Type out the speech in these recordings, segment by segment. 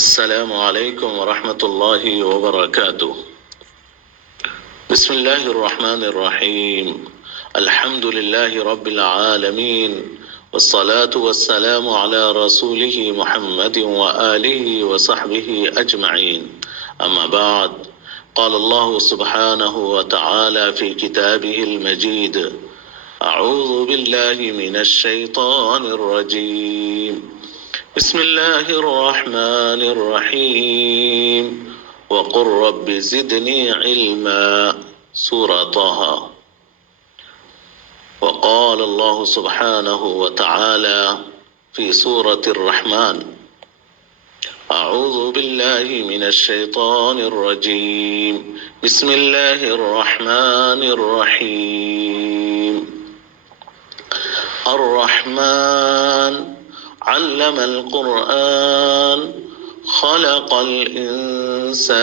السلام عليكم ورحمة الله وبركاته. بسم الله الرحمن الرحيم. الحمد لله رب العالمين، والصلاة والسلام على رسوله محمد وآله وصحبه أجمعين. أما بعد، قال الله سبحانه وتعالى في كتابه المجيد: أعوذ بالله من الشيطان الرجيم. بسم الله الرحمن الرحيم. وقل رب زدني علما. سورة طه. وقال الله سبحانه وتعالى في سورة الرحمن: أعوذ بالله من الشيطان الرجيم. بسم الله الرحمن الرحيم. الرحمن علم القرآن خلق الإنسان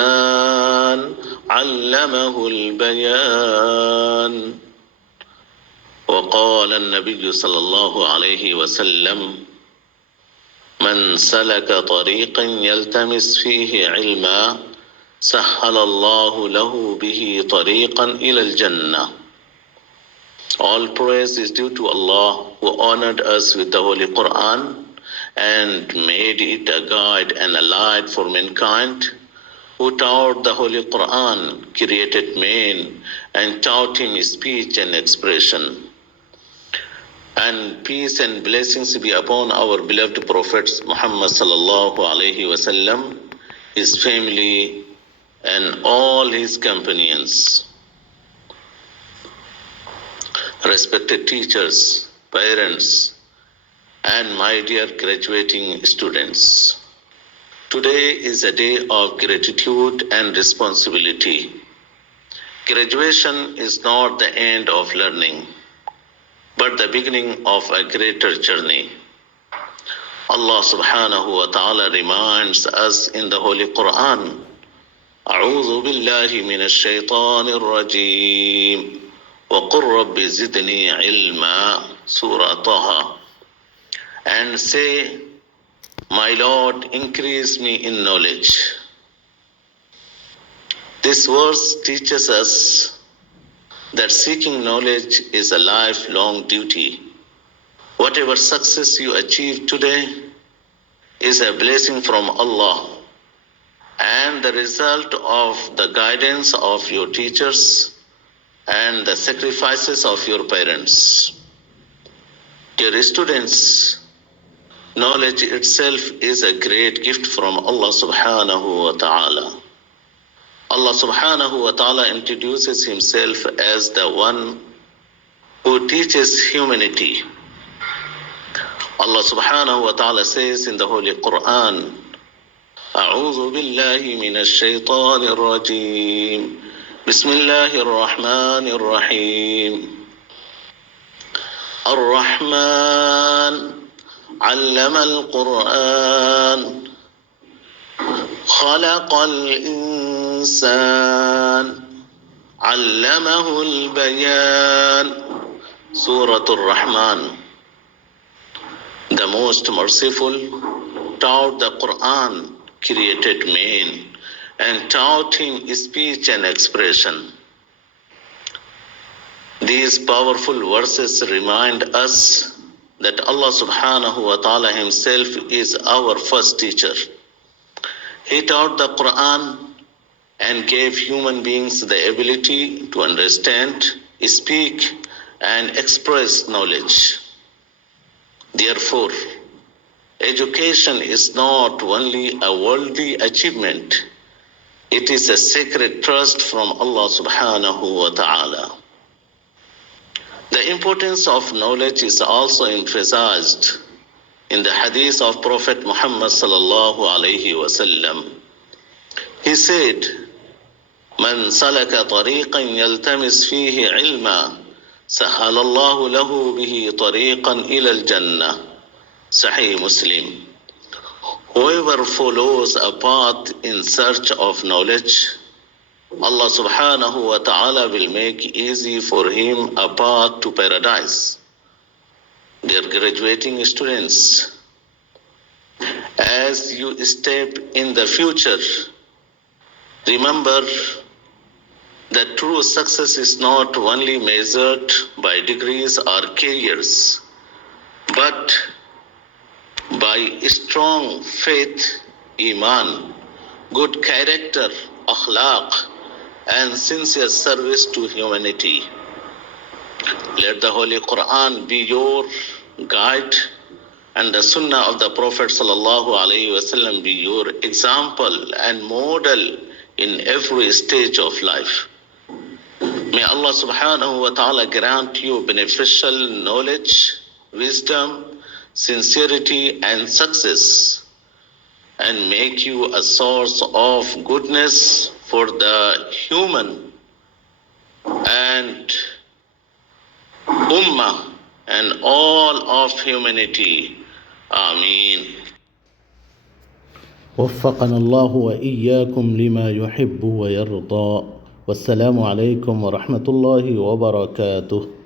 علمه البيان. وقال النبي صلى الله عليه وسلم: من سلك طريقا يلتمس فيه علما سهل الله له به طريقا إلى الجنة. All praise is due to Allah, who honored us with the Holy Quran and made it a guide and a light for mankind, who taught the Holy Quran, created man, and taught him speech and expression. And peace and blessings be upon our beloved Prophet Muhammad sallallahu alaihi wasallam, his family, and all his companions. Respected teachers, parents, and my dear graduating students, today is a day of gratitude and responsibility. Graduation is not the end of learning, but the beginning of a greater journey. Allah subhanahu wa ta'ala reminds us in the Holy Quran: أعوذ بالله من الشيطان الرجيم وقل رب زدني علما. Surah Taha. And say, my Lord, increase me in knowledge. This verse teaches us that seeking knowledge is a lifelong duty. Whatever success you achieve today is a blessing from Allah and the result of the guidance of your teachers and the sacrifices of your parents. Dear students, knowledge itself is a great gift from Allah subhanahu wa ta'ala. Allah subhanahu wa ta'ala introduces himself as the one who teaches humanity. Allah subhanahu wa ta'ala says in the Holy Quran: أعوذ بالله من الشيطان الرجيم بسم الله الرحمن الرحيم. الرحمن علم القرآن خلق الإنسان علمه البيان. Surah Ar-Rahman. The most merciful taught the Quran, created man, and taught him speech and expression. These powerful verses remind us that Allah subhanahu wa ta'ala himself is our first teacher. He taught the Quran and gave human beings the ability to understand, speak, and express knowledge. Therefore, education is not only a worldly achievement, it is a sacred trust from Allah subhanahu wa ta'ala. The importance of knowledge is also emphasized in the hadith of Prophet Muhammad sallallahu alayhi wasallam. He said, من سلك طريقا يلتمس فيه علما سهل الله له به طريقا إلى الجنة. Sahih Muslim. Whoever follows a path in search of knowledge, Allah subhanahu wa ta'ala will make easy for him a path to paradise. Dear graduating students, as you step in the future, remember that true success is not only measured by degrees or careers, but by strong faith, iman, good character, akhlaq, and sincere service to humanity. Let the Holy Quran be your guide and the Sunnah of the Prophet sallallahu alaihi wasallam be your example and model in every stage of life. May Allah subhanahu wa ta'ala grant you beneficial knowledge, wisdom, sincerity, and success, and make you a source of goodness for the human and ummah and all of humanity. Ameen. وفقنا الله وإياكم لما يحب ويرضى والسلام عليكم ورحمة الله وبركاته.